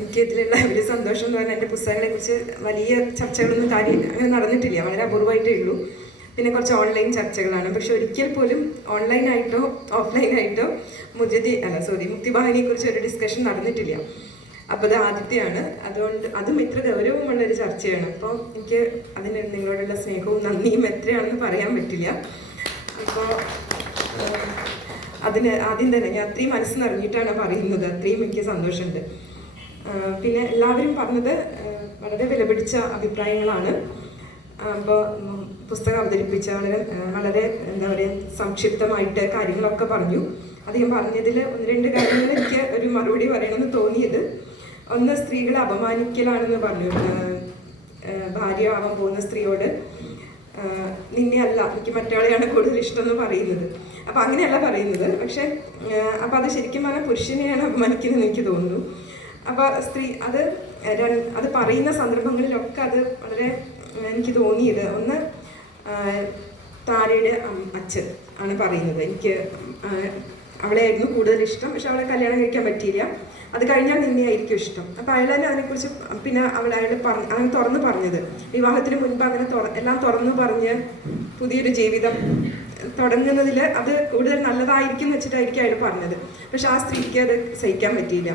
എനിക്ക് ഇതിലുള്ള ഒരു സന്തോഷം എന്ന് പറഞ്ഞാൽ എൻ്റെ പുസ്തകങ്ങളെക്കുറിച്ച് വലിയ ചർച്ചകളൊന്നും അങ്ങനെ നടന്നിട്ടില്ല, വളരെ അപൂർവമായിട്ടേ ഉള്ളൂ. പിന്നെ കുറച്ച് ഓൺലൈൻ ചർച്ചകളാണ്. പക്ഷെ ഒരിക്കൽ പോലും ഓൺലൈനായിട്ടോ ഓഫ്ലൈനായിട്ടോ മുക്തിവാഹിനിയെക്കുറിച്ച് ഒരു ഡിസ്കഷൻ നടന്നിട്ടില്ല. അപ്പോൾ അത് ആദ്യത്തെയാണ്. അതുകൊണ്ട് അതും ഇത്ര ഗൗരവമുള്ളൊരു ചർച്ചയാണ്. അപ്പോൾ എനിക്ക് അതിന് നിങ്ങളോടുള്ള സ്നേഹവും നന്ദിയും എത്രയാണെന്ന് പറയാൻ പറ്റില്ല. അപ്പോൾ അതിന് ആദ്യം തന്നെ ഞാൻ അത്രയും മനസ്സ് നിറഞ്ഞിട്ടാണ് പറയുന്നത്. അത്രയും എനിക്ക് സന്തോഷമുണ്ട്. പിന്നെ എല്ലാവരും പറഞ്ഞത് വളരെ വിലപിടിച്ച അഭിപ്രായങ്ങളാണ്. അപ്പോൾ പുസ്തകം അവതരിപ്പിച്ച വളരെ എന്താ പറയുക, സംക്ഷിപ്തമായിട്ട് കാര്യങ്ങളൊക്കെ പറഞ്ഞു. അധികം പറഞ്ഞതിൽ 1-2 കാര്യങ്ങൾ എനിക്ക് ഒരു മറുപടി പറയണമെന്ന് തോന്നിയത്. ഒന്ന്, സ്ത്രീകളെ അപമാനിക്കലാണെന്ന് പറഞ്ഞു. ഭാര്യ ആവാൻ പോകുന്ന സ്ത്രീയോട് നിന്നെ അല്ല, എനിക്ക് മറ്റയാളെയാണ് കൂടുതൽ ഇഷ്ടം എന്ന് പറയുന്നത്. അപ്പം അങ്ങനെയല്ല പറയുന്നത്. പക്ഷെ അപ്പം അത് ശരിക്കും പറഞ്ഞാൽ പുരുഷനെയാണ് അപമാനിക്കുന്നതെന്ന് എനിക്ക് തോന്നുന്നു. അപ്പോൾ സ്ത്രീ അത് പറയുന്ന സന്ദർഭങ്ങളിലൊക്കെ അത് വളരെ എനിക്ക് തോന്നിയത്. ഒന്ന്, താരയുടെ അച്ഛൻ ആണ് പറയുന്നത്. എനിക്ക് അവളെയായിരുന്നു കൂടുതൽ ഇഷ്ടം, പക്ഷെ അവളെ കല്യാണം കഴിക്കാൻ പറ്റിയില്ല, അത് കഴിഞ്ഞാൽ നിന്നെയായിരിക്കും ഇഷ്ടം. അപ്പോൾ അയാൾ തന്നെ അതിനെക്കുറിച്ച് പിന്നെ അങ്ങനെ തുറന്നു പറഞ്ഞത്. വിവാഹത്തിന് മുൻപ് അങ്ങനെ എല്ലാം തുറന്നു പറഞ്ഞ് പുതിയൊരു ജീവിതം തുടങ്ങുന്നതിൽ അത് കൂടുതൽ നല്ലതായിരിക്കും എന്ന് വെച്ചിട്ടായിരിക്കും അയാൾ പറഞ്ഞത്. പക്ഷെ ആ സ്ത്രീക്ക് അത് സഹിക്കാൻ പറ്റിയില്ല.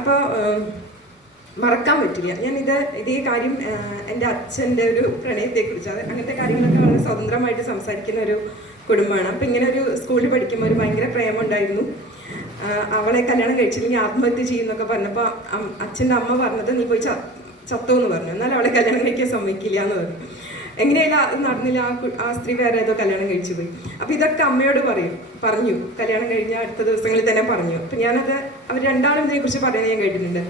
അപ്പോൾ മറക്കാൻ പറ്റില്ല. ഞാൻ ഇതേ കാര്യം എൻ്റെ അച്ഛൻ്റെ ഒരു പ്രണയത്തെക്കുറിച്ച്, അങ്ങനത്തെ കാര്യങ്ങളൊക്കെ വളരെ സ്വതന്ത്രമായിട്ട് സംസാരിക്കുന്ന ഒരു കുടുംബമാണ്. അപ്പം ഇങ്ങനെ ഒരു സ്കൂളിൽ പഠിക്കുമ്പോൾ ഒരു ഭയങ്കര പ്രേമുണ്ടായിരുന്നു. അവളെ കല്യാണം കഴിച്ചില്ലെങ്കിൽ ആത്മഹത്യ ചെയ്യുന്നൊക്കെ പറഞ്ഞപ്പോൾ അച്ഛൻ്റെ അമ്മ പറഞ്ഞത് നീ പോയി ചത്തോ എന്ന് പറഞ്ഞു. എന്നാൽ അവളെ കല്യാണം കഴിക്കാൻ സമ്മതിക്കില്ല എന്ന് പറഞ്ഞു. എങ്ങനെയല്ല അത് നടന്നില്ല. ആ സ്ത്രീ വേറെ ഏതോ കല്യാണം കഴിച്ചു പോയി. അപ്പോൾ ഇതൊക്കെ അമ്മയോട് പറഞ്ഞു കല്യാണം കഴിഞ്ഞ അടുത്ത ദിവസങ്ങളിൽ തന്നെ പറഞ്ഞു. അപ്പം അവർ രണ്ടാളും ഇതിനെക്കുറിച്ച് പറയുന്നത് ഞാൻ കേട്ടിട്ടുണ്ട്.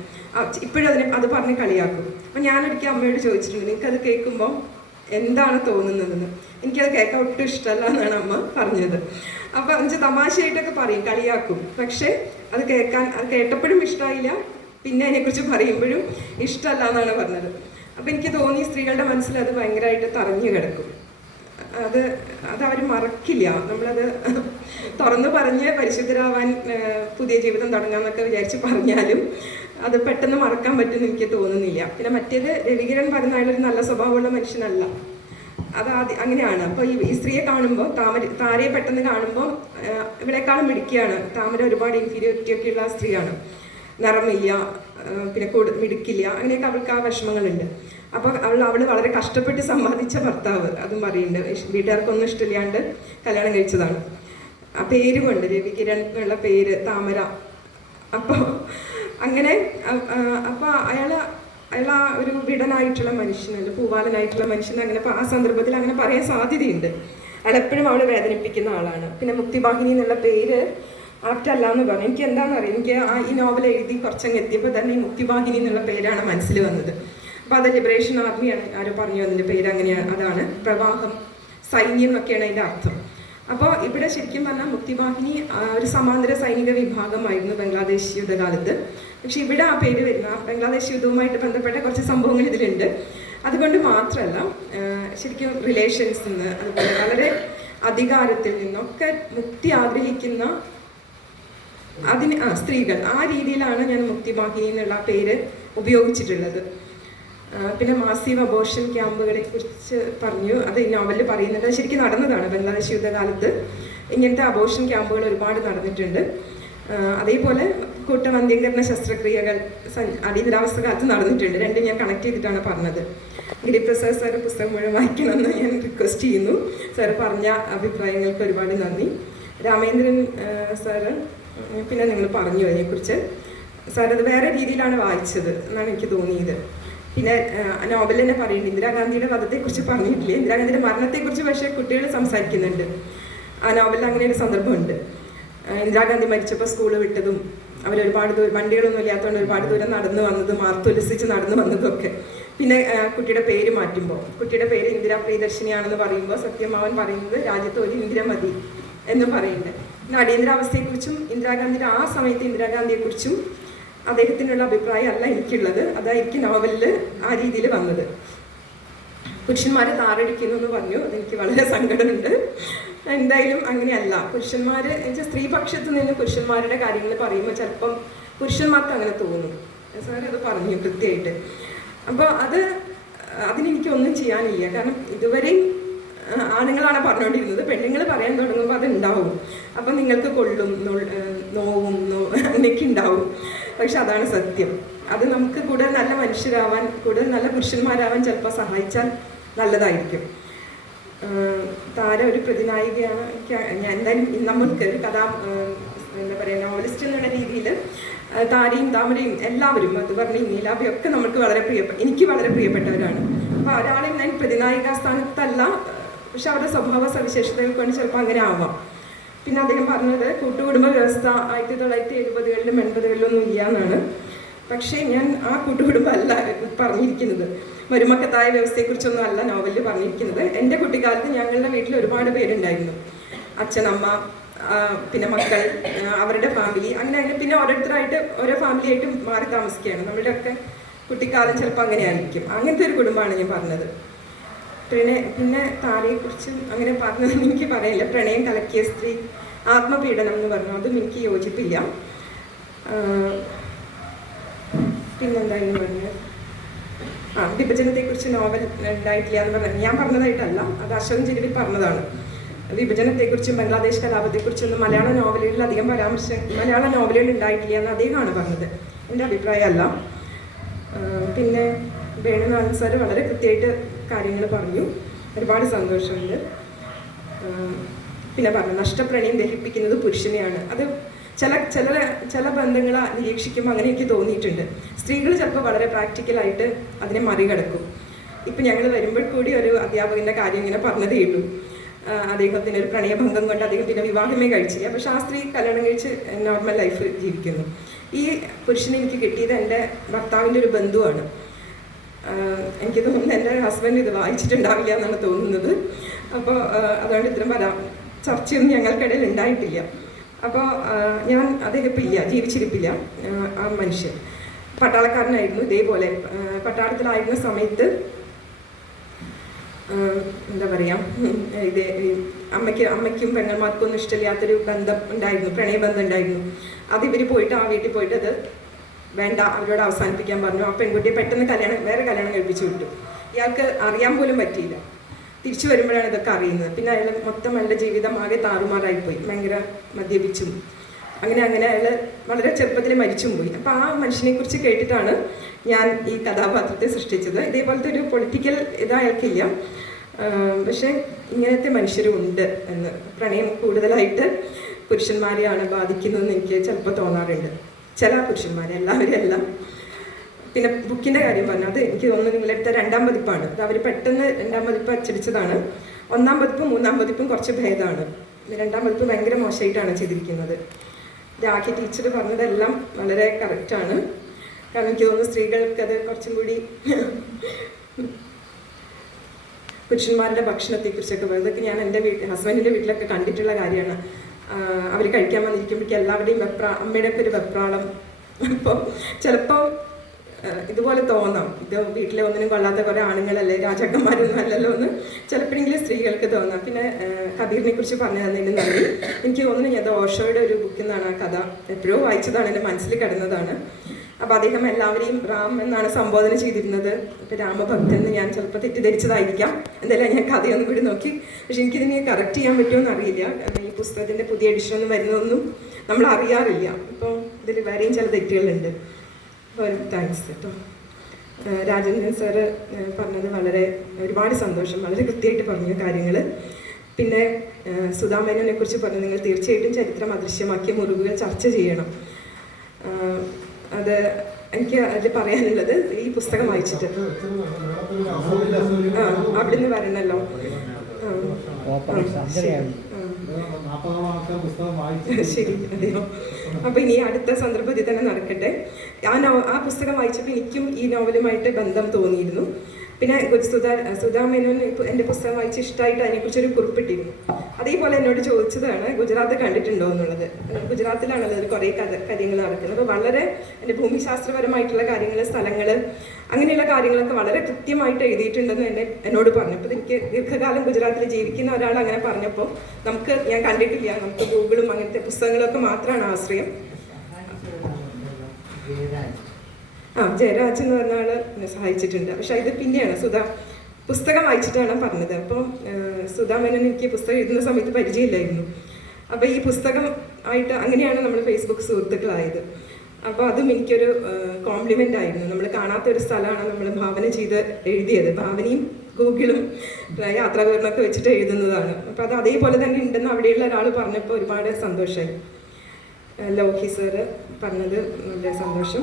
ഇപ്പോഴും അത് പറഞ്ഞ് കളിയാക്കും. അപ്പം ഞാനൊരിക്കൽ അമ്മയോട് ചോദിച്ചിട്ടുണ്ട്, നിനക്കത് കേൾക്കുമ്പോൾ എന്താണ് തോന്നുന്നതെന്ന്. എനിക്കത് കേൾക്കാൻ ഒട്ടും ഇഷ്ടമല്ല എന്നാണ് അമ്മ പറഞ്ഞത്. അപ്പോൾ എന്നുവെച്ചാൽ തമാശയായിട്ടൊക്കെ പറയും, കളിയാക്കും. പക്ഷേ അത് കേട്ടപ്പോഴും ഇഷ്ടമായില്ല, പിന്നെ അതിനെക്കുറിച്ച് പറയുമ്പോഴും ഇഷ്ടമല്ല എന്നാണ് പറഞ്ഞത്. അപ്പം എനിക്ക് തോന്നി സ്ത്രീകളുടെ മനസ്സിൽ അത് ഭയങ്കരമായിട്ട് തറഞ്ഞു കിടക്കും. അത് അവർ മറക്കില്ല. നമ്മളത് തുറന്നു പറഞ്ഞ് പരിശുദ്ധരാവാൻ പുതിയ ജീവിതം തുടങ്ങാമെന്നൊക്കെ വിചാരിച്ച് പറഞ്ഞാലും അത് പെട്ടെന്ന് മറക്കാൻ പറ്റുമെന്ന് എനിക്ക് തോന്നുന്നില്ല. പിന്നെ മറ്റേത് രവികിരൺ പറഞ്ഞ അയാളൊരു നല്ല സ്വഭാവമുള്ള മനുഷ്യനല്ല, അത് അങ്ങനെയാണ്. അപ്പോൾ ഈ സ്ത്രീയെ കാണുമ്പോൾ താരയെ പെട്ടെന്ന് കാണുമ്പോൾ ഇവളെക്കാളും മിടുക്കിയാണ്. താമര ഒരുപാട് ഇൻഫീരിയോറിറ്റി ഒക്കെ ഉള്ള സ്ത്രീയാണ്. നിറമില്ല, പിന്നെ മിടുക്കില്ല, അങ്ങനെയൊക്കെ അവൾക്ക് ആ വിഷമങ്ങളുണ്ട്. അപ്പോൾ അവൾ വളരെ കഷ്ടപ്പെട്ട് സമ്പാദിച്ച ഭർത്താവ്, അതും പറയുന്നുണ്ട്. വീട്ടുകാർക്കൊന്നും ഇഷ്ടമില്ലാണ്ട് കല്യാണം കഴിച്ചതാണ്. ആ പേര് കൊണ്ട് രവികിരൺ എന്നുള്ള പേര്, താമര. അപ്പോൾ അങ്ങനെ അപ്പോൾ അയാൾ ആ ഒരു വിടനായിട്ടുള്ള മനുഷ്യനല്ല, പൂവാലനായിട്ടുള്ള മനുഷ്യൻ. അങ്ങനെ ആ സന്ദർഭത്തിൽ അങ്ങനെ പറയാൻ സാധ്യതയുണ്ട്. അയാൾ എപ്പോഴും അവളെ വേദനിപ്പിക്കുന്ന ആളാണ്. പിന്നെ മുക്തിവാഹിനി എന്നുള്ള പേര് ആപ്റ്റല്ല എന്ന് പറഞ്ഞു. എനിക്ക് എന്താണെന്ന് അറിയാം, എനിക്ക് ഈ നോവൽ എഴുതി കുറച്ചങ്ങ് എത്തിയപ്പോൾ തന്നെ ഈ മുക്തിവാഹിനി എന്നുള്ള പേരാണ് മനസ്സിൽ വന്നത്. അപ്പോൾ അത് ലിബറേഷൻ ആർമിയാണ് ആരോ പറഞ്ഞു അതിൻ്റെ പേര് അങ്ങനെയാണ്. അതാണ് പ്രവാഹം, സൈന്യം എന്നൊക്കെയാണ് അതിൻ്റെ അർത്ഥം. അപ്പോൾ ഇവിടെ ശരിക്കും പറഞ്ഞാൽ മുക്തിവാഹിനി ഒരു സമാന്തര സൈനിക വിഭാഗമായിരുന്നു ബംഗ്ലാദേശ് യുദ്ധകാലത്ത്. പക്ഷെ ഇവിടെ ആ പേര് വരുന്ന ബംഗ്ലാദേശ് യുദ്ധവുമായിട്ട് ബന്ധപ്പെട്ട കുറച്ച് സംഭവങ്ങൾ ഇതിലുണ്ട്. അതുകൊണ്ട് മാത്രമല്ല ശരിക്കും റിലേഷൻസിൽ നിന്ന്, അതുപോലെ വളരെ അധികാരത്തിൽ നിന്നൊക്കെ മുക്തി ആഗ്രഹിക്കുന്ന സ്ത്രീകൾ, ആ രീതിയിലാണ് ഞാൻ മുക്തിവാഹിനി എന്നുള്ള പേര് ഉപയോഗിച്ചിട്ടുള്ളത്. പിന്നെ മാസീവ് അബോർഷൻ ക്യാമ്പുകളെ കുറിച്ച് പറഞ്ഞു. അത് ഈ നോവലിൽ പറയുന്നത് ശരിക്കും നടന്നതാണ്. ബംഗ്ലാദേശ് യുദ്ധകാലത്ത് ഇങ്ങനത്തെ അബോർഷൻ ക്യാമ്പുകൾ ഒരുപാട് നടന്നിട്ടുണ്ട്. അതേപോലെ കൂട്ടവന്ധ്യീകരണ ശസ്ത്രക്രിയകൾ അടിയന്തരാവസ്ഥ കാലത്ത് നടന്നിട്ടുണ്ട്. രണ്ടും ഞാൻ കണക്ട് ചെയ്തിട്ടാണ് പറഞ്ഞത്. ഗിരിപ്രസാദ് സാറ് പുസ്തകം മുഴുവൻ വായിക്കണമെന്ന് ഞാൻ റിക്വസ്റ്റ് ചെയ്യുന്നു. സാറ് പറഞ്ഞ അഭിപ്രായങ്ങൾക്ക് ഒരുപാട് നന്ദി. രാമേന്ദ്രൻ സാറ് പിന്നെ നിങ്ങൾ പറഞ്ഞു അതിനെക്കുറിച്ച്. സാറത് വേറെ രീതിയിലാണ് വായിച്ചത് എന്നാണ് എനിക്ക് തോന്നിയത്. പിന്നെ നോവൽ തന്നെ പറയുന്നുണ്ട്, ഇന്ദിരാഗാന്ധിയുടെ വധത്തെക്കുറിച്ച് പറഞ്ഞിട്ടില്ലേ, ഇന്ദിരാഗാന്ധിയുടെ മരണത്തെക്കുറിച്ച് പക്ഷേ കുട്ടികൾ സംസാരിക്കുന്നുണ്ട്. ആ നോവലിൽ അങ്ങനെ ഒരു സന്ദർഭമുണ്ട്. ഇന്ദിരാഗാന്ധി മരിച്ചപ്പോൾ സ്കൂൾ വിട്ടതും അവരൊരുപാട് വണ്ടികളൊന്നും ഇല്ലാത്തതുകൊണ്ട് ഒരുപാട് ദൂരം നടന്നു വന്നതും ആർത്തുല്ലസിച്ച് നടന്നു വന്നതും ഒക്കെ. പിന്നെ കുട്ടിയുടെ പേര് മാറ്റുമ്പോൾ, കുട്ടിയുടെ പേര് ഇന്ദിരാ പ്രിയദർശിനിയാണെന്ന് പറയുമ്പോൾ സത്യമാവൻ പറയുന്നത് രാജ്യത്ത് ഒരു ഇന്ദിര മതി എന്നും പറയുന്നുണ്ട്. പിന്നെ അടിയന്തരാവസ്ഥയെക്കുറിച്ചും ഇന്ദിരാഗാന്ധിയുടെ ആ സമയത്ത് ഇന്ദിരാഗാന്ധിയെക്കുറിച്ചും അദ്ദേഹത്തിനുള്ള അഭിപ്രായം അല്ല എനിക്കുള്ളത്. അതായിരിക്കും നോവലിൽ ആ രീതിയിൽ വന്നത്. പുരുഷന്മാരെ താറടിക്കുന്നു എന്ന് പറഞ്ഞു. അതെനിക്ക് വളരെ സങ്കടമുണ്ട്. എന്തായാലും അങ്ങനെയല്ല. പുരുഷന്മാർ സ്ത്രീപക്ഷത്ത് നിന്ന് പുരുഷന്മാരുടെ കാര്യങ്ങൾ പറയുമ്പോൾ ചിലപ്പം പുരുഷന്മാർക്ക് അങ്ങനെ തോന്നും. സാർ അത് പറഞ്ഞു കൃത്യമായിട്ട്. അപ്പോൾ അതിനെനിക്കൊന്നും ചെയ്യാനില്ല. കാരണം ഇതുവരെയും ആണുങ്ങളാണ് പറഞ്ഞുകൊണ്ടിരുന്നത്. പെണ്ണുങ്ങൾ പറയാൻ തുടങ്ങുമ്പോൾ അത് ഉണ്ടാവും. അപ്പം നിങ്ങൾക്ക് കൊള്ളും, നോവും അങ്ങനെയൊക്കെ ഉണ്ടാവും. പക്ഷെ അതാണ് സത്യം. അത് നമുക്ക് കൂടുതൽ നല്ല മനുഷ്യരാവാൻ, കൂടുതൽ നല്ല പുരുഷന്മാരാവാൻ ചിലപ്പോൾ സഹായിച്ചാൽ നല്ലതായിരിക്കും. താര ഒരു പ്രതിനായികയാണ്. ഞാൻ എന്തായാലും നമ്മൾക്ക് ഒരു എന്താ പറയുക, നോവലിസ്റ്റ് എന്നുള്ള രീതിയിൽ താരയും താമരയും എല്ലാവരും, അത് പറഞ്ഞ നീലാഭയും ഒക്കെ നമുക്ക് എനിക്ക് വളരെ പ്രിയപ്പെട്ടവരാണ്. അപ്പോൾ ഒരാളെയും ഞാൻ പ്രതിനായിക സ്ഥാനത്തല്ല, പക്ഷെ അവരുടെ സ്വഭാവ സവിശേഷതകൾ കൊണ്ട് ചിലപ്പോൾ അങ്ങനെ ആവാം. പിന്നെ അദ്ദേഹം പറഞ്ഞത് കൂട്ടുകുടുംബ വ്യവസ്ഥ 1970-കളിലും 80-കളിലൊന്നും ഇല്ല എന്നാണ്. പക്ഷേ ഞാൻ ആ കൂട്ടുകുടുംബം അല്ല പറഞ്ഞിരിക്കുന്നത്. മരുമക്കത്തായ വ്യവസ്ഥയെക്കുറിച്ചൊന്നും അല്ല നോവലിൽ പറഞ്ഞിരിക്കുന്നത്. എൻ്റെ കുട്ടിക്കാലത്ത് ഞങ്ങളുടെ വീട്ടിൽ ഒരുപാട് പേരുണ്ടായിരുന്നു. അച്ഛൻ, അമ്മ, പിന്നെ മക്കൾ, അവരുടെ ഫാമിലി, അങ്ങനെ പിന്നെ ഓരോരുത്തരായിട്ട് ഓരോ ഫാമിലിയായിട്ട് മാറി താമസിക്കുകയാണ്. നമ്മുടെയൊക്കെ കുട്ടിക്കാലം ചിലപ്പോൾ അങ്ങനെ ആയിരിക്കും. അങ്ങനത്തെ ഒരു കുടുംബമാണ് ഞാൻ പറഞ്ഞത്. പിന്നെ താരയെക്കുറിച്ചും അങ്ങനെ പറഞ്ഞതെന്ന് എനിക്ക് പറയാനില്ല. പ്രണയം കലക്കിയ സ്ത്രീ, ആത്മപീഡനം എന്ന് പറഞ്ഞു, അതും എനിക്ക് യോജിപ്പില്ല. പിന്നെന്തായാലും പറഞ്ഞത് വിഭജനത്തെക്കുറിച്ച് നോവൽ ഉണ്ടായിട്ടില്ല എന്ന് പറഞ്ഞു. ഞാൻ പറഞ്ഞതായിട്ടല്ല, അത് അശോകൻ ചെരുവിൽ പറഞ്ഞതാണ്. വിഭജനത്തെക്കുറിച്ചും ബംഗ്ലാദേശ് കലാപത്തെക്കുറിച്ചൊന്നും മലയാള നോവലുകളിൽ അധികം മലയാള നോവലുകൾ ഉണ്ടായിട്ടില്ല എന്ന് അദ്ദേഹമാണ് പറഞ്ഞത്. എൻ്റെ അഭിപ്രായമല്ല. പിന്നെ വേണുനാഥൻ സാർ വളരെ കൃത്യമായിട്ട് കാര്യങ്ങൾ പറഞ്ഞു. ഒരുപാട് സന്തോഷമുണ്ട്. പിന്നെ പറഞ്ഞു നഷ്ടപ്രണയം ദഹിപ്പിക്കുന്നത് പുരുഷനെയാണ്. അത് ചില ബന്ധങ്ങൾ നിരീക്ഷിക്കുമ്പോൾ അങ്ങനെ എനിക്ക് തോന്നിയിട്ടുണ്ട്. സ്ത്രീകൾ ചിലപ്പോൾ വളരെ പ്രാക്ടിക്കലായിട്ട് അതിനെ മറികടക്കും. ഇപ്പം ഞങ്ങൾ വരുമ്പോൾ കൂടി ഒരു അധ്യാപകൻ്റെ കാര്യം ഇങ്ങനെ പറഞ്ഞതേ ഉള്ളൂ. അദ്ദേഹത്തിന് ഒരു പ്രണയഭംഗം കൊണ്ട് അദ്ദേഹം പിന്നെ വിവാഹമേ കഴിച്ചില്ല. പക്ഷെ ആ സ്ത്രീ കല്യാണം കഴിച്ച് നോർമൽ ലൈഫ് ജീവിക്കുന്നു. ഈ പുരുഷനെ എനിക്ക് കിട്ടിയത് എൻ്റെ ഭർത്താവിൻ്റെ ഒരു ബന്ധുവാണ്. എനിക്ക് തോന്നുന്നു എൻ്റെ ഹസ്ബൻഡ് ഇത് വായിച്ചിട്ടുണ്ടാവില്ല എന്നാണ് തോന്നുന്നത്. അപ്പോൾ അതുകൊണ്ട് ഇത്രയും ചർച്ചയൊന്നും ഞങ്ങൾക്കിടയിൽ ഉണ്ടായിട്ടില്ല. അപ്പോൾ അദ്ദേഹം ഇപ്പം ഇല്ല, ജീവിച്ചിരിപ്പില്ല. ആ മനുഷ്യൻ പട്ടാളക്കാരനായിരുന്നു. ഇതേപോലെ പട്ടാളത്തിലായിരുന്ന സമയത്ത് എന്താ പറയുക, അമ്മയ്ക്കും പെങ്ങന്മാർക്കും ഒന്നും ഇഷ്ടമില്ലാത്തൊരു ബന്ധം ഉണ്ടായിരുന്നു, പ്രണയബന്ധം ഉണ്ടായിരുന്നു. അത് ഇവർ പോയിട്ട് ആ വീട്ടിൽ പോയിട്ട് അത് വേണ്ട, അവരോട് അവസാനിപ്പിക്കാൻ പറഞ്ഞു. ആ പെൺകുട്ടിയെ പെട്ടെന്ന് വേറെ കല്യാണം കഴിപ്പിച്ചു വിട്ടു. ഇയാൾക്ക് അറിയാൻ പോലും പറ്റിയില്ല. തിരിച്ചു വരുമ്പോഴാണ് ഇതൊക്കെ അറിയുന്നത്. പിന്നെ അയാൾ മൊത്തം അയാളുടെ ജീവിതം ആകെ താറുമാറായിപ്പോയി. ഭയങ്കര മദ്യപിച്ചും അങ്ങനെ അയാൾ വളരെ ചെറുപ്പത്തിൽ മരിച്ചും പോയി. അപ്പോൾ ആ മനുഷ്യനെക്കുറിച്ച് കേട്ടിട്ടാണ് ഞാൻ ഈ കഥാപാത്രത്തെ സൃഷ്ടിച്ചത്. ഇതേപോലത്തെ ഒരു പൊളിറ്റിക്കൽ അയാൾക്കില്ല, പക്ഷെ ഇങ്ങനത്തെ മനുഷ്യരും ഉണ്ട് എന്ന്. പ്രണയം കൂടുതലായിട്ട് പുരുഷന്മാരെയാണ് ബാധിക്കുന്നതെന്ന് എനിക്ക് ചിലപ്പോൾ തോന്നാറുണ്ട്. ചില പുരുഷന്മാരെ, എല്ലാവരും അല്ല. പിന്നെ ബുക്കിൻ്റെ കാര്യം പറഞ്ഞു, അത് എനിക്ക് തോന്നുന്നു നിങ്ങളെടുത്ത 2ാം പതിപ്പാണ്. അത് അവർ പെട്ടെന്ന് 2ാം പതിപ്പ് അച്ചടിച്ചതാണ്. 1ാം പതിപ്പും 3ാം പതിപ്പും കുറച്ച് ഭേദമാണ്. 2ാം പതിപ്പ് ഭയങ്കര മോശമായിട്ടാണ് ചെയ്തിരിക്കുന്നത്. രാഖി ടീച്ചർ പറഞ്ഞതെല്ലാം വളരെ കറക്റ്റാണ്. കാരണം എനിക്ക് തോന്നുന്നു സ്ത്രീകൾക്കത് കുറച്ചും കൂടി പുരുഷന്മാരുടെ ഭക്ഷണത്തെക്കുറിച്ചൊക്കെ ഇതൊക്കെ ഞാൻ എൻ്റെ ഹസ്ബൻഡിൻ്റെ വീട്ടിലൊക്കെ കണ്ടിട്ടുള്ള കാര്യമാണ്. അവർ കഴിക്കാൻ വന്നിരിക്കുമ്പോഴേക്കും എല്ലാവരുടെയും അമ്മയുടെ ഒക്കെ ഒരു വെപ്രാളം. അപ്പോൾ ചിലപ്പോൾ ഇതുപോലെ തോന്നാം, ഇത് വീട്ടിലെ ഒന്നിനും കൊള്ളാത്ത കുറേ ആണുങ്ങളല്ലേ, രാജാക്കന്മാരൊന്നും അല്ലല്ലോ എന്ന് ചിലപ്പോഴെങ്കിലും സ്ത്രീകൾക്ക് തോന്നാം. പിന്നെ കബീറിനെ കുറിച്ച് പറഞ്ഞു തന്നതിന് നന്ദി. എനിക്ക് തോന്നുന്നു അത് ഓഷോയുടെ ഒരു ബുക്കിൽ നിന്നാണ് ആ കഥ. എപ്പോഴോ വായിച്ചതാണ്, എൻ്റെ മനസ്സിൽ കിടന്നതാണ്. അപ്പോൾ അദ്ദേഹം എല്ലാവരെയും റാം എന്നാണ് സംബോധന ചെയ്തിരുന്നത്. ഇപ്പോൾ രാമഭക്തൻ എന്ന് ഞാൻ ചിലപ്പോൾ തെറ്റിദ്ധരിച്ചതായിരിക്കാം. എന്തായാലും ഞാൻ കഥയൊന്നും കൂടി നോക്കി. പക്ഷെ എനിക്കിതിനെ കറക്റ്റ് ചെയ്യാൻ പറ്റുമോ എന്നറിയില്ല. കാരണം ഈ പുസ്തകത്തിൻ്റെ പുതിയ എഡിഷനൊന്നും വരുന്നതൊന്നും നമ്മൾ അറിയാറില്ല. അപ്പോൾ ഇതിൽ വേറെയും ചില തെറ്റുകളുണ്ട്. അപ്പോൾ താങ്ക്സ് കേട്ടോ. രാജേന്ദ്രൻ സാറ് പറഞ്ഞത് ഒരുപാട് സന്തോഷം. വളരെ കൃത്യമായിട്ട് പറഞ്ഞു കാര്യങ്ങൾ. പിന്നെ സുധാമേനോനെ കുറിച്ച് പറഞ്ഞു, നിങ്ങൾ തീർച്ചയായിട്ടും ചരിത്രം അദൃശ്യമാക്കിയ മുറിവുകൾ ചർച്ച ചെയ്യണം. അത് എനിക്ക് അതിൽ പറയാനുള്ളത്, ഈ പുസ്തകം വായിച്ചിട്ട് അവിടുന്ന് വരണല്ലോ. ശരി, അതെയോ? അപ്പൊ ഇനി അടുത്ത സന്ദർഭത്തിൽ തന്നെ നടക്കട്ടെ. ആ പുസ്തകം വായിച്ചപ്പോൾ എനിക്കും ഈ നോവലുമായിട്ട് ബന്ധം തോന്നിയിരുന്നു. പിന്നെ സുധാമേനോൻ എൻ്റെ പുസ്തകം വായിച്ച് ഇഷ്ടമായിട്ട് അതിനെക്കുറിച്ചൊരു കുറിപ്പിട്ടിരുന്നു. അതേപോലെ എന്നോട് ചോദിച്ചതാണ് ഗുജറാത്ത് കണ്ടിട്ടുണ്ടോ എന്നുള്ളത്. ഗുജറാത്തിലാണല്ലോ അത് കുറേ കാര്യങ്ങൾ നടക്കുന്നത്. അപ്പോൾ വളരെ എൻ്റെ ഭൂമിശാസ്ത്രപരമായിട്ടുള്ള കാര്യങ്ങൾ, സ്ഥലങ്ങൾ, അങ്ങനെയുള്ള കാര്യങ്ങളൊക്കെ വളരെ കൃത്യമായിട്ട് എഴുതിയിട്ടുണ്ടെന്ന് എന്നോട് പറഞ്ഞപ്പോൾ എനിക്ക് ദീർഘകാലം ഗുജറാത്തിൽ ജീവിക്കുന്ന ഒരാൾ അങ്ങനെ പറഞ്ഞപ്പോൾ ഞാൻ കണ്ടിട്ടില്ല. നമുക്ക് ഗൂഗിളും അങ്ങനത്തെ പുസ്തകങ്ങളൊക്കെ മാത്രമാണ് ആശ്രയം. ജയരാജ് എന്ന് പറഞ്ഞ ആള് എന്നെ സഹായിച്ചിട്ടുണ്ട്. പക്ഷെ ഇത് പിന്നെയാണ് സുധ പുസ്തകം വായിച്ചിട്ടാണ് പറഞ്ഞത്. അപ്പം സുധാ മേനോൻ എനിക്ക് പുസ്തകം എഴുതുന്ന സമയത്ത് പരിചയമില്ലായിരുന്നു. അപ്പോൾ ഈ പുസ്തകം ആയിട്ട് അങ്ങനെയാണ് നമ്മൾ ഫേസ്ബുക്ക് സുഹൃത്തുക്കളായത്. അപ്പോൾ അതും എനിക്കൊരു കോംപ്ലിമെൻ്റ് ആയിരുന്നു. നമ്മൾ കാണാത്തൊരു സ്ഥലമാണ് നമ്മൾ ഭാവന ചെയ്ത് എഴുതിയത്. ഭാവനയും ഗൂഗിളും യാത്രാവിവരണമൊക്കെ വെച്ചിട്ട് എഴുതുന്നതാണ്. അപ്പോൾ അത് അതേപോലെ തന്നെ ഉണ്ടെന്ന് അവിടെയുള്ള ഒരാൾ പറഞ്ഞപ്പോൾ ഒരുപാട് സന്തോഷമായി. ലോഹി സാറ് പറഞ്ഞത് വളരെ സന്തോഷം.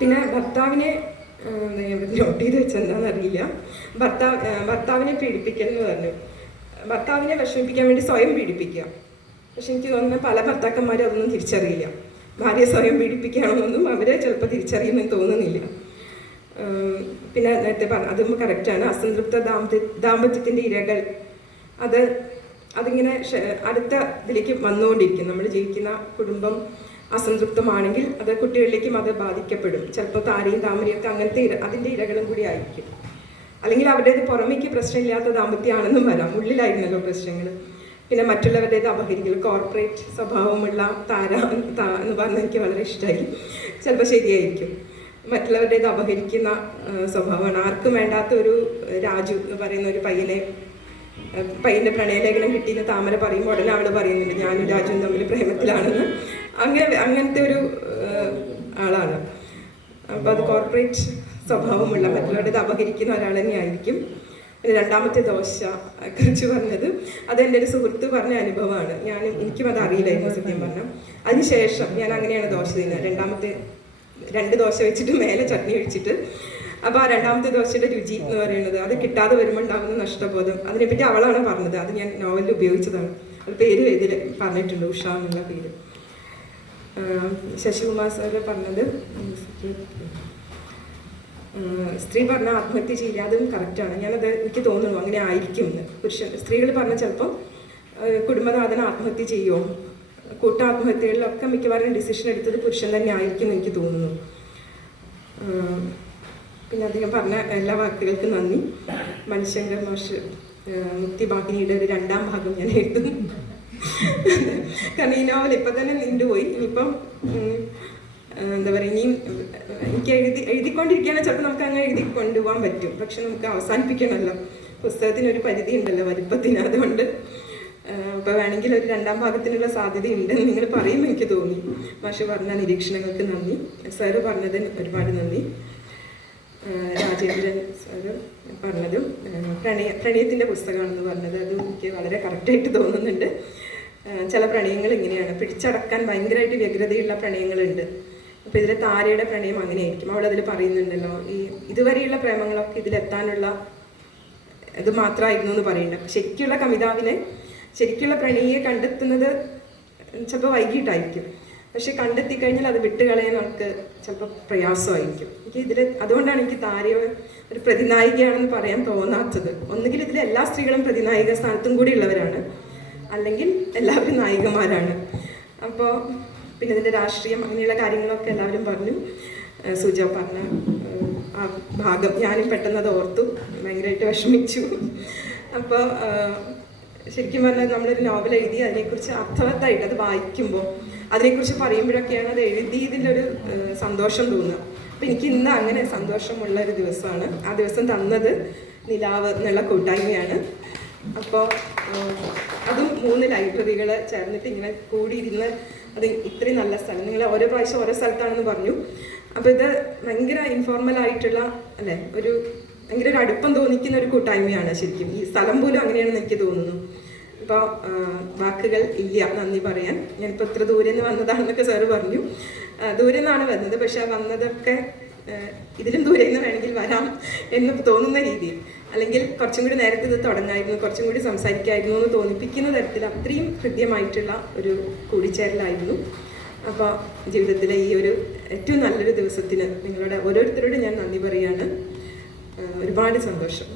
പിന്നെ ഭർത്താവിനെ നോട്ട് ചെയ്ത് വെച്ചെന്താണെന്നറിയില്ല. ഭർത്താവിനെ പീഡിപ്പിക്കൽ എന്ന് പറഞ്ഞു. ഭർത്താവിനെ വിഷമിപ്പിക്കാൻ വേണ്ടി സ്വയം പീഡിപ്പിക്കുക. പക്ഷെ എനിക്ക് തോന്നുന്നത് പല ഭർത്താക്കന്മാരും അതൊന്നും തിരിച്ചറിയില്ല. ഭാര്യയെ സ്വയം പീഡിപ്പിക്കുകയാണെന്നൊന്നും അവരെ ചിലപ്പോൾ തിരിച്ചറിയുമെന്ന് തോന്നുന്നില്ല. പിന്നെ നേരത്തെ അതും കറക്റ്റാണ്. അസംതൃപ്ത ദാമ്പത്യത്തിൻ്റെ ഇരകൾ അതിങ്ങനെ അടുത്ത ഇതിലേക്ക് വന്നുകൊണ്ടിരിക്കും. നമ്മൾ ജീവിക്കുന്ന കുടുംബം അസംതൃപ്തമാണെങ്കിൽ അത് കുട്ടികളിലേക്കും അത് ബാധിക്കപ്പെടും. ചിലപ്പോൾ താരയും താമരയൊക്കെ അങ്ങനത്തെ അതിൻ്റെ ഇരകളും കൂടി ആയിരിക്കും. അല്ലെങ്കിൽ അവരുടേത് പുറമേക്ക് പ്രശ്നമില്ലാത്ത ദാമ്പത്യമാണെന്നും വരാം, ഉള്ളിലായിരുന്നല്ലോ പ്രശ്നങ്ങൾ. പിന്നെ മറ്റുള്ളവരുടേത് അപഹരിക്കൽ, കോർപ്പറേറ്റ് സ്വഭാവമുള്ള താര എന്ന് പറഞ്ഞാൽ എനിക്ക് വളരെ ഇഷ്ടമായി. ചിലപ്പോൾ ശരിയായിരിക്കും. മറ്റുള്ളവരുടേത് അപഹരിക്കുന്ന സ്വഭാവമാണ്. ആർക്കും വേണ്ടാത്ത ഒരു രാജു എന്ന് പറയുന്ന ഒരു പയ്യൻ്റെ പ്രണയലേഖനം കിട്ടിയെന്ന് താമര പറയുമ്പോൾ ഉടനെ അവൾ പറയുന്നുണ്ട് ഞാനും രാജുവും തമ്മിൽ പ്രേമത്തിലാണെന്ന്. അങ്ങനത്തെ ഒരു ആളാണ്. അപ്പോൾ അത് കോർപ്പറേറ്റ് സ്വഭാവമുള്ള മറ്റുള്ളവരുടേത് അപഹരിക്കുന്ന ഒരാൾ തന്നെയായിരിക്കും. പിന്നെ രണ്ടാമത്തെ ദോശ കുറിച്ച് പറഞ്ഞത് അതെൻ്റെ ഒരു സുഹൃത്ത് പറഞ്ഞ അനുഭവമാണ്. എനിക്കും അത് അറിയില്ലായിരുന്നു സത്യം പറഞ്ഞാൽ. അതിനുശേഷം ഞാൻ അങ്ങനെയാണ് ദോശ തിന്നുന്നത്. 2 ദോശ വെച്ചിട്ട് മേലെ ചട്നി ഒഴിച്ചിട്ട്. അപ്പോൾ ആ രണ്ടാമത്തെ ദോശയുടെ രുചി എന്ന് പറയുന്നത് അത് കിട്ടാതെ വരുമ്പോൾ ഉണ്ടാകുന്ന നഷ്ടബോധം, അതിനെപ്പറ്റി അവളാണ് പറഞ്ഞത്. അത് ഞാൻ നോവലിൽ ഉപയോഗിച്ചതാണ്. അത് പേര് ഇതിൽ പറഞ്ഞിട്ടുണ്ട്, ഉഷ എന്നുള്ള പേര്. ശശികുമാർ സാറ് പറഞ്ഞത് സ്ത്രീ പറഞ്ഞ ആത്മഹത്യ ചെയ്യില്ല, അതും കറക്റ്റാണ്. എനിക്ക് തോന്നുന്നു അങ്ങനെ ആയിരിക്കും എന്ന്. സ്ത്രീകൾ പറഞ്ഞ ചിലപ്പോൾ കുടുംബനാഥന ആത്മഹത്യ ചെയ്യുമോ, കൂട്ടാത്മഹത്യകളിലൊക്കെ മിക്കവാറും ഡിസിഷൻ എടുത്തത് പുരുഷൻ തന്നെ ആയിരിക്കും എന്ന് എനിക്ക് തോന്നുന്നു. പിന്നെ അദ്ദേഹം പറഞ്ഞ എല്ലാ വാക്കുകൾക്കും നന്ദി. മണിശങ്കർ മാഷ് മുക്തിഭാഗിനിയുടെ ഒരു 2ാം ഭാഗം ഞാൻ എഴുതും. കാരണം ഈ നോവൽ ഇപ്പം തന്നെ നീണ്ടുപോയി. ഇനിയിപ്പം എന്താ പറയുക, ഇനിയും എനിക്ക് എഴുതിക്കൊണ്ടിരിക്കുകയാണെങ്കിൽ ചിലപ്പോൾ നമുക്ക് അങ്ങനെ എഴുതി കൊണ്ടുപോകാൻ പറ്റും. പക്ഷെ നമുക്ക് അവസാനിപ്പിക്കണമല്ലോ, പുസ്തകത്തിനൊരു പരിധി ഉണ്ടല്ലോ വലിപ്പത്തിന്. അതുകൊണ്ട് ഇപ്പോൾ വേണമെങ്കിൽ ഒരു 2ാം ഭാഗത്തിനുള്ള സാധ്യതയുണ്ടെന്ന് നിങ്ങൾ പറയുമ്പോൾ എനിക്ക് തോന്നി. മാഷ് പറഞ്ഞ നിരീക്ഷണങ്ങൾക്ക് നന്ദി. സാറ് പറഞ്ഞതിന് ഒരുപാട് നന്ദി. രാജേന്ദ്രൻ സാറ് പറഞ്ഞതും പ്രണയത്തിൻ്റെ പുസ്തകമാണെന്ന് പറഞ്ഞത് അതും എനിക്ക് വളരെ കറക്റ്റായിട്ട് തോന്നുന്നുണ്ട്. ചില പ്രണയങ്ങൾ ഇങ്ങനെയാണ്, പിടിച്ചടക്കാൻ ഭയങ്കരമായിട്ട് വ്യഗ്രതയുള്ള പ്രണയങ്ങളുണ്ട്. അപ്പോൾ ഇതിലെ താരയുടെ പ്രണയം അങ്ങനെയായിരിക്കും. അവളതിൽ പറയുന്നുണ്ടല്ലോ, ഇതുവരെയുള്ള പ്രേമങ്ങളൊക്കെ ഇതിലെത്താനുള്ള ഇത് മാത്രമായിരുന്നു എന്ന് പറയുന്നുണ്ട്. ശരിക്കുള്ള കവിതാവിനെ, ശരിക്കുള്ള പ്രണയിയെ കണ്ടെത്തുന്നത് ചിലപ്പോൾ വൈകിട്ടായിരിക്കും. പക്ഷെ കണ്ടെത്തിക്കഴിഞ്ഞാൽ അത് വിട്ടുകളയാൻ അവർക്ക് ചിലപ്പോൾ പ്രയാസമായിരിക്കും. അതുകൊണ്ടാണ് എനിക്ക് താരയെ ഒരു പ്രതിനായികയാണെന്ന് പറയാൻ തോന്നാത്തത്. ഒന്നുകിൽ ഇതിലെ എല്ലാ സ്ത്രീകളും പ്രതിനായിക സ്ഥാനത്തും കൂടി ഉള്ളവരാണ്, അല്ലെങ്കിൽ എല്ലാവരും നായികമാരാണ്. അപ്പോൾ പിന്നെ ഇതിൻ്റെ രാഷ്ട്രീയം അങ്ങനെയുള്ള കാര്യങ്ങളൊക്കെ എല്ലാവരും പറഞ്ഞു. സുജ പറഞ്ഞ ആ ഭാഗം ഞാനും പെട്ടെന്ന് അത് ഓർത്തു, ഭയങ്കരമായിട്ട് വിഷമിച്ചു. അപ്പോൾ ശരിക്കും പറഞ്ഞാൽ നമ്മളൊരു നോവൽ എഴുതി അതിനെക്കുറിച്ച് അർത്ഥവത്തായിട്ട് അത് വായിക്കുമ്പോൾ അതിനെക്കുറിച്ച് പറയുമ്പോഴൊക്കെയാണ് അത് എഴുതിയതിൻ്റെ ഒരു സന്തോഷം തോന്നുക. അപ്പം എനിക്ക് ഇന്ന് അങ്ങനെ സന്തോഷമുള്ള ഒരു ദിവസമാണ്. ആ ദിവസം തന്നത് നിലാവ് എന്നുള്ള കൂട്ടായ്മയാണ്. അപ്പോൾ അതും 3 ലൈബ്രറികൾ ചേർന്നിട്ട് ഇങ്ങനെ കൂടിയിരുന്ന് അത് ഇത്രയും നല്ല സ്ഥലം, നിങ്ങൾ ഓരോ പ്രാവശ്യം ഓരോ സ്ഥലത്താണെന്ന് പറഞ്ഞു. അപ്പോൾ ഇത് ഭയങ്കര ഇൻഫോർമലായിട്ടുള്ള അല്ലേ, ഭയങ്കര ഒരു അടുപ്പം തോന്നിക്കുന്ന ഒരു കൂട്ടായ്മയാണ് ശരിക്കും. ഈ സ്ഥലം പോലും അങ്ങനെയാണെന്ന് എനിക്ക് തോന്നുന്നു. ഇപ്പോൾ വാക്കുകൾ ഇല്ല നന്ദി പറയാൻ. ഞാനിപ്പോൾ ഇത്ര ദൂരെ നിന്ന് വന്നതാണെന്നൊക്കെ സാറ് പറഞ്ഞു. ദൂരെ നിന്നാണ് വന്നത്, പക്ഷെ വന്നതൊക്കെ ഇതിലും ദൂരെ നിന്ന് വേണമെങ്കിൽ വരാം എന്ന് തോന്നുന്ന രീതിയിൽ, അല്ലെങ്കിൽ കുറച്ചും കൂടി നേരത്തെ ഇത് തുടങ്ങായിരുന്നു, കുറച്ചും കൂടി സംസാരിക്കായിരുന്നു എന്ന് തോന്നിപ്പിക്കുന്ന തരത്തിൽ അത്രയും ഹൃദ്യമായിട്ടുള്ള ഒരു കൂടിച്ചേരലായിരുന്നു. അപ്പോൾ ജീവിതത്തിലെ ഈ ഒരു ഏറ്റവും നല്ലൊരു ദിവസത്തിന് നിങ്ങളുടെ ഓരോരുത്തരോടും ഞാൻ നന്ദി പറയുകയാണ്. ഒരുപാട് സന്തോഷം.